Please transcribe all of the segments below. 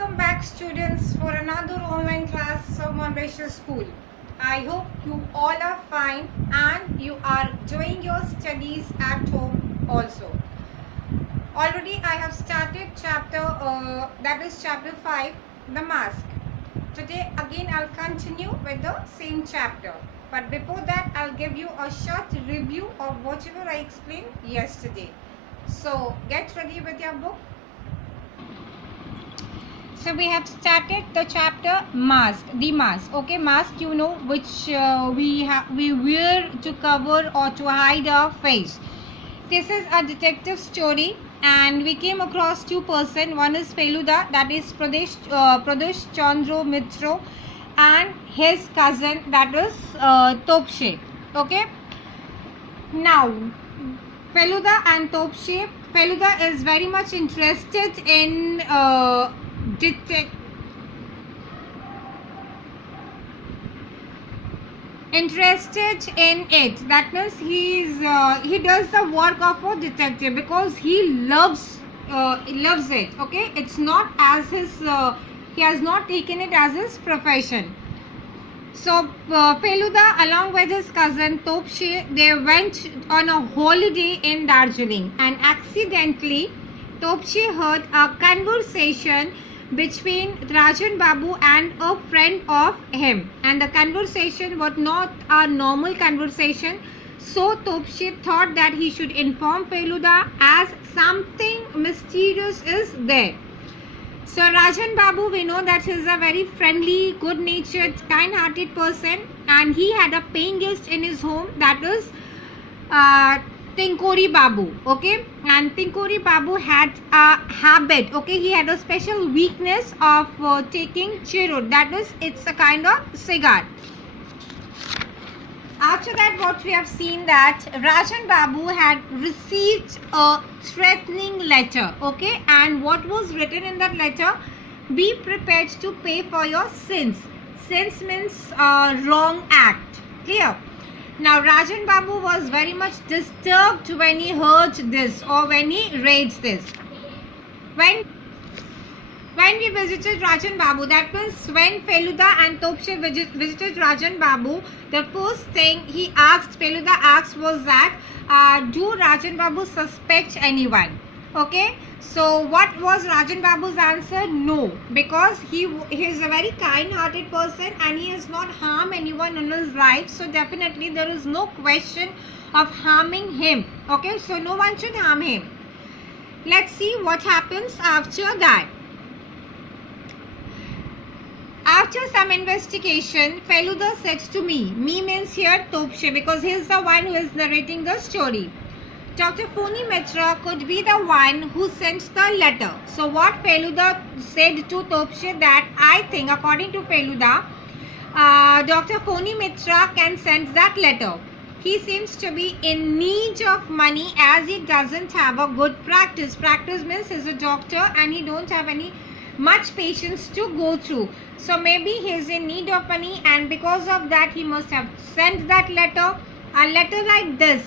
Welcome back students for another online class of Montessori School. I hope you all are fine and you are doing your studies at home also. Already I have started chapter that is chapter 5, the mask. Today again I'll continue with the same chapter. But before that I'll give you a short review of whatever I explained yesterday. So get ready with your book. So we have started the chapter mask, the mask. Okay, mask, you know, which we wear to cover or to hide our face. This is a detective story, and we came across two persons. One is Feluda, that is Pradesh Chandra Mitra, and his cousin, that is Topshe. Okay. Now, Feluda and Topshe. Feluda is very much interested in it. That means he does the work of a detective because he loves it. Okay, it's not as his he has not taken it as his profession. So Feluda along with his cousin Topshe, they went on a holiday in Darjeeling, and accidentally Topshe heard a conversation between Rajan Babu and a friend of him, and the conversation was not a normal conversation. So Topshe thought that he should inform Feluda as something mysterious is there. So Rajan Babu, we know that he is a very friendly, good-natured, kind-hearted person, and he had a paying guest in his home, that is Tinkori Babu. Okay, and Tinkori Babu had a habit. Okay, he had a special weakness of taking churro, that is, it's a kind of cigar. After that, what we have seen that Rajan Babu had received a threatening letter. Okay, and what was written in that letter? Be prepared to pay for your sins. Sins means wrong act. Clear? Now, Rajan Babu was very much disturbed when he heard this or when he read this. When we visited Rajan Babu, that means when Feluda and Topshe visited Rajan Babu, the first thing he asked, Feluda asked, was that do Rajan Babu suspect anyone? Okay, so what was Rajan Babu's answer? No, because he is a very kind-hearted person and he has not harmed anyone in his life. So definitely there is no question of harming him. Okay, so no one should harm him. Let's see what happens after that. After some investigation, Feluda said to me means here Topshe, because he is the one who is narrating the story. Dr. Phony Mitra could be the one who sent the letter. So what Feluda said to Topshe, that I think, according to Feluda, Dr. Phony Mitra can send that letter. He seems to be in need of money as he doesn't have a good practice. Practice means he's a doctor and he don't have any much patience to go through. So maybe he is in need of money, and because of that he must have sent that letter. A letter like this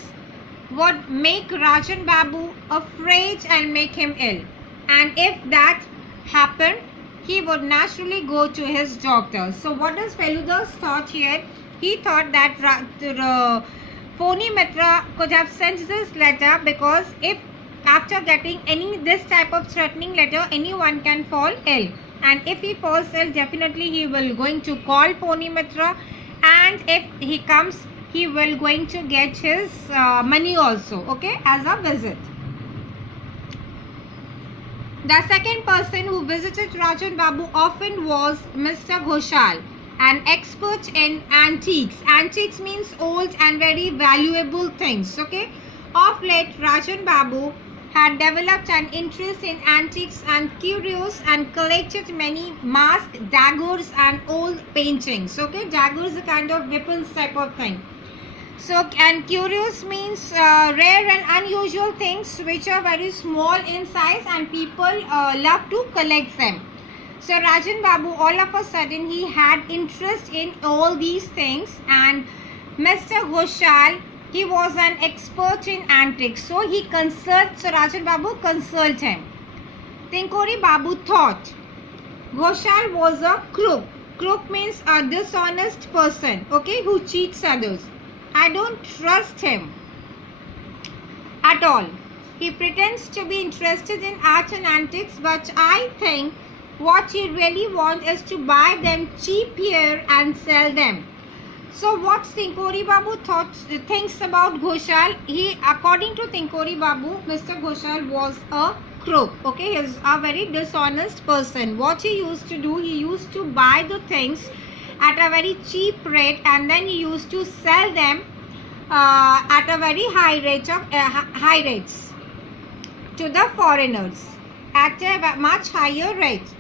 would make Rajan Babu afraid and make him ill. And if that happened, he would naturally go to his doctor. So what is Feluda's thought here? He thought that Phony Mitra could have sent this letter because if after getting this type of threatening letter, anyone can fall ill. And if he falls ill, definitely he will going to call Phony Mitra, and if he comes, he will going to get his money also, okay, as a visit. The second person who visited Rajan Babu often was Mr. Ghoshal, an expert in antiques. Antiques means old and very valuable things, okay. Of late, Rajan Babu had developed an interest in antiques and curios and collected many masks, daggers and old paintings. Okay, dagger is a kind of weapons type of thing. So, and curios means rare and unusual things which are very small in size and people love to collect them. So Rajan Babu, all of a sudden he had interest in all these things, and Mr. Ghoshal, he was an expert in antiques, so Rajan Babu consulted him. Tinkori Babu thought, Ghoshal was a crook. Crook means a dishonest person, okay, who cheats others. I don't trust him at all. He pretends to be interested in art and antiques, but I think what he really wants is to buy them cheap here and sell them. So what Tinkori Babu thinks about Ghoshal, according to Tinkori Babu, Mr. Ghoshal was a crook, okay, he is a very dishonest person. What he used to do, he used to buy the things at a very cheap rate and then he used to sell them at a very high rates to the foreigners at a much higher rate.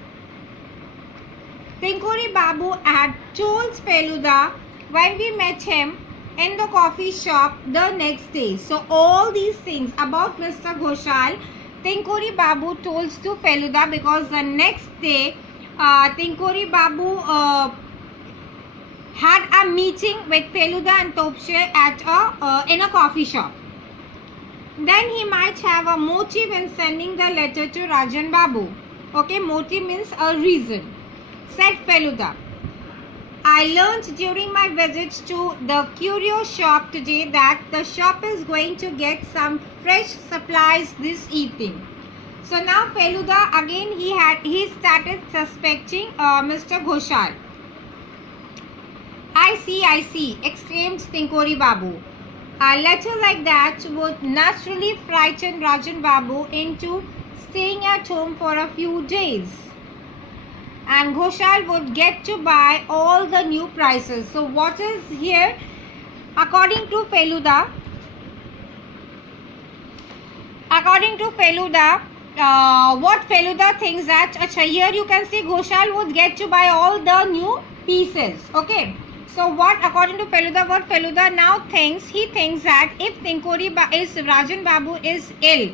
Tinkori Babu had told Feluda when we met him in the coffee shop the next day. So all these things about Mr. Ghoshal, Tinkori Babu told to Feluda, because the next day Tinkori Babu had a meeting with Feluda and Topshe at in a coffee shop. Then he might have a motive in sending the letter to Rajan Babu. Okay, motive means a reason. Said Feluda, I learned during my visit to the curio shop today that the shop is going to get some fresh supplies this evening. So now Feluda again he started suspecting Mr. Ghoshal. I see, exclaimed Tinkori Babu. A letter like that would naturally frighten Rajan Babu into staying at home for a few days. And Ghoshal would get to buy all the new prices. So what is here? According to Feluda, what Feluda thinks that here you can see Ghoshal would get to buy all the new pieces. Okay. So what, according to Feluda, what Feluda now thinks, he thinks that if Rajan Babu is ill,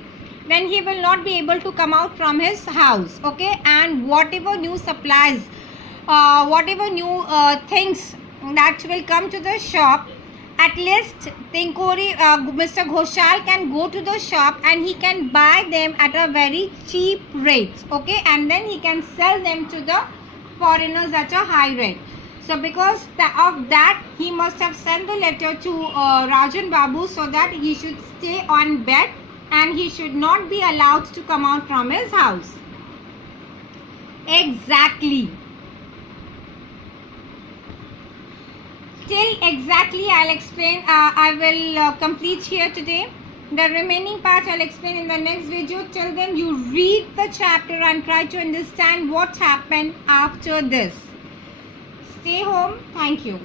then he will not be able to come out from his house, okay, and whatever new supplies, whatever new things that will come to the shop, at least Mr. Ghoshal can go to the shop and he can buy them at a very cheap rate, okay, and then he can sell them to the foreigners at a high rate. So because of that, he must have sent the letter to Rajan Babu so that he should stay on bed and he should not be allowed to come out from his house. Exactly. Till exactly I'll explain. I will complete here today. The remaining part I'll explain in the next video. Till then, you read the chapter and try to understand what happened after this. Stay home. Thank you.